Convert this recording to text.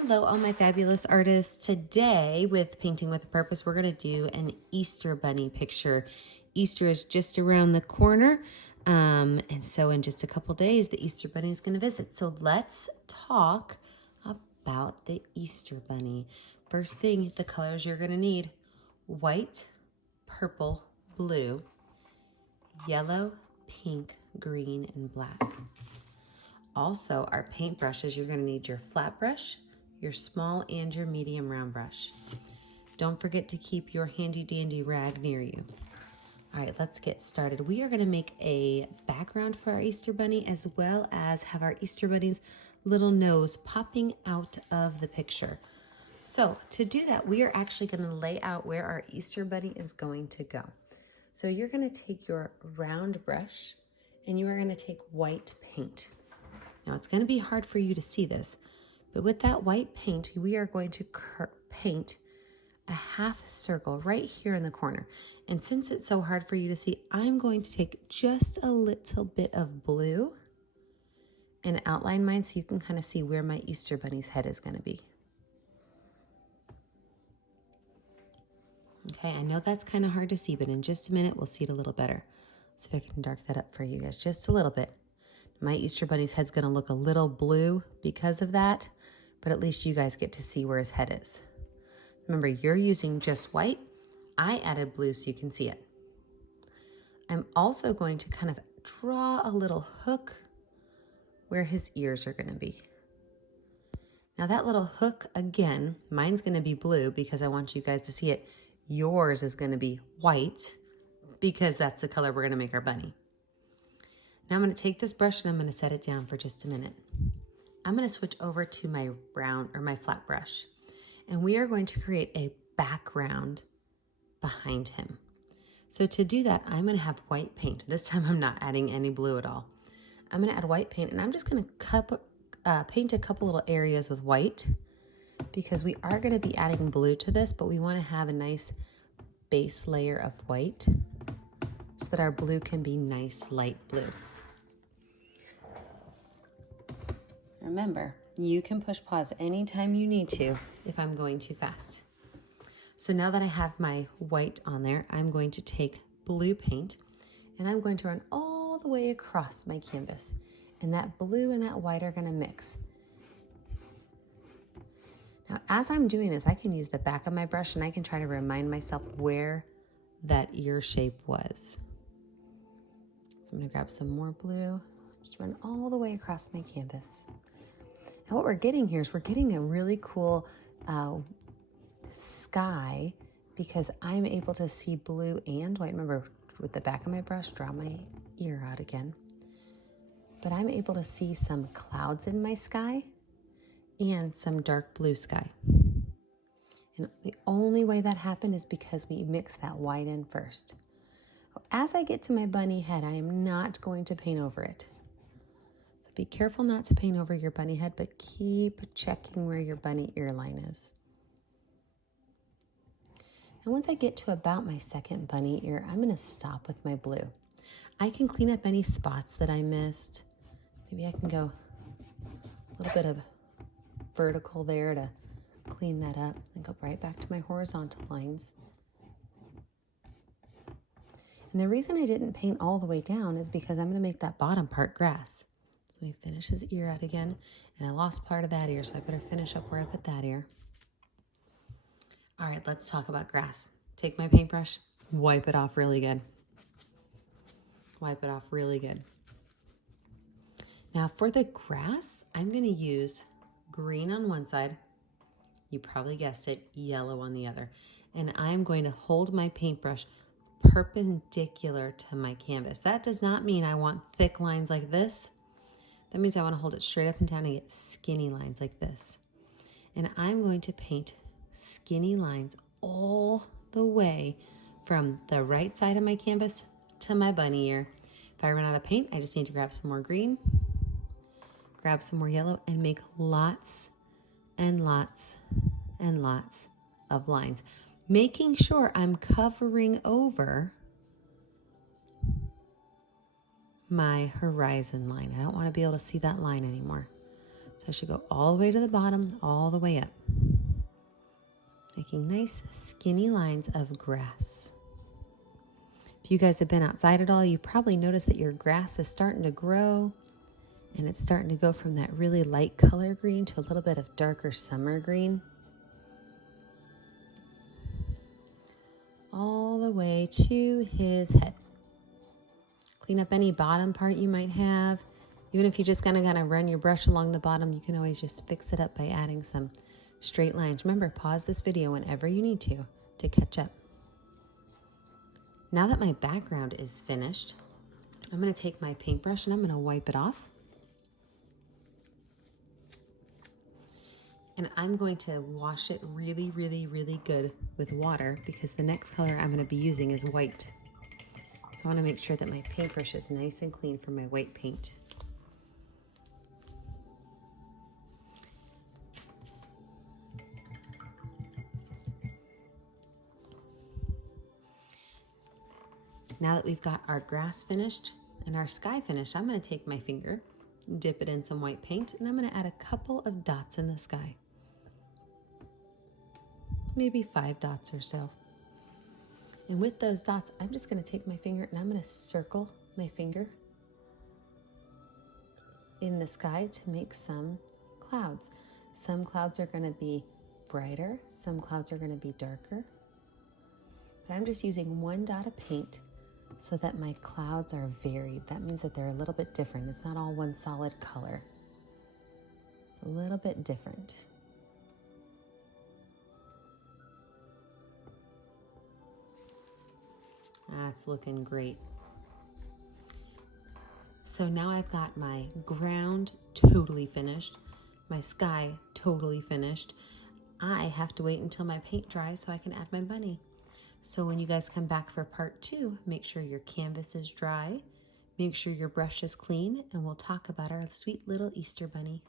Hello, all my fabulous artists. Today, with Painting with a Purpose, we're going to do an Easter bunny picture. Easter is just around the corner, and so in just a couple days, the Easter bunny is going to visit. So let's talk about the Easter bunny. First thing, the colors you're going to need: white, purple, blue, yellow, pink, green, and black. Also, our paintbrushes, you're going to need your flat brush, your small, and your medium round brush. Don't forget to keep your handy dandy rag near you. All right, let's get started. We are going to make a background for our Easter bunny, as well as have our Easter bunny's little nose popping out of the picture. So to do that, we are actually going to lay out where our Easter bunny is going to go. So you're going to take your round brush and you are going to take white paint. Now it's going to be hard for you to see this, but with that white paint, we are going to paint a half circle right here in the corner. And since it's so hard for you to see, I'm going to take just a little bit of blue and outline mine so you can kind of see where my Easter bunny's head is going to be. Okay, I know that's kind of hard to see, but in just a minute, we'll see it a little better. See if I can dark that up for you guys just a little bit. My Easter bunny's head's going to look a little blue because of that, but at least you guys get to see where his head is. Remember, you're using just white. I added blue so you can see it. I'm also going to kind of draw a little hook where his ears are going to be. Now that little hook, again, mine's going to be blue because I want you guys to see it. Yours is going to be white because that's the color we're going to make our bunny. Now I'm going to take this brush and I'm going to set it down for just a minute. I'm going to switch over to my brown or my flat brush, and we are going to create a background behind him. So to do that, I'm going to have white paint. This time I'm not adding any blue at all. I'm going to add white paint, and I'm just going to paint a couple little areas with white because we are going to be adding blue to this, but we want to have a nice base layer of white so that our blue can be nice light blue. Remember, you can push pause anytime you need to if I'm going too fast. So now that I have my white on there, I'm going to take blue paint and I'm going to run all the way across my canvas. And that blue and that white are going to mix. Now, as I'm doing this, I can use the back of my brush and I can try to remind myself where that ear shape was. So I'm going to grab some more blue, just run all the way across my canvas. And what we're getting here is we're getting a really cool sky because I'm able to see blue and white. Remember, with the back of my brush, draw my ear out again. But I'm able to see some clouds in my sky and some dark blue sky. And the only way that happened is because we mix that white in first. As I get to my bunny head, I am not going to paint over it. So be careful not to paint over your bunny head, but keep checking where your bunny ear line is. And once I get to about my second bunny ear, I'm going to stop with my blue. I can clean up any spots that I missed. Maybe I can go a little bit of vertical there to clean that up and go right back to my horizontal lines. And the reason I didn't paint all the way down is because I'm going to make that bottom part grass. So let me finish his ear out again. And I lost part of that ear, so I better finish up where I put that ear. All right, let's talk about grass. Take my paintbrush, wipe it off really good. Wipe it off really good. Now for the grass, I'm going to use green on one side. You probably guessed it, yellow on the other. And I'm going to hold my paintbrush perpendicular to my canvas. That does not mean I want thick lines like this. That means I want to hold it straight up and down and get skinny lines like this. And I'm going to paint skinny lines all the way from the right side of my canvas to my bunny ear. If I run out of paint, I just need to grab some more green, grab some more yellow, and make lots and lots and lots of lines, making sure I'm covering over my horizon line. I don't want to be able to see that line anymore. So I should go all the way to the bottom, all the way up, making nice skinny lines of grass. If you guys have been outside at all, you probably noticed that your grass is starting to grow, and it's starting to go from that really light color green to a little bit of darker summer green. All the way to his head. Clean up any bottom part you might have. Even if you just kind of run your brush along the bottom, you can always just fix it up by adding some straight lines. Remember, pause this video whenever you need to catch up. Now that my background is finished, I'm going to take my paintbrush and I'm going to wipe it off. And I'm going to wash it really, really, really good with water because the next color I'm going to be using is white. So I want to make sure that my paintbrush is nice and clean for my white paint. Now that we've got our grass finished and our sky finished, I'm going to take my finger, dip it in some white paint, and I'm going to add a couple of dots in the sky. Maybe 5 dots or so. And with those dots, I'm just going to take my finger and I'm going to circle my finger in the sky to make some clouds. Some clouds are going to be brighter, some clouds are going to be darker. But I'm just using 1 dot of paint so that my clouds are varied. That means that they're a little bit different. It's not all one solid color. It's a little bit different. That's looking great. So now I've got my ground totally finished, my sky totally finished. I have to wait until my paint dries so I can add my bunny. So when you guys come back for part 2, make sure your canvas is dry, make sure your brush is clean, and we'll talk about our sweet little Easter bunny.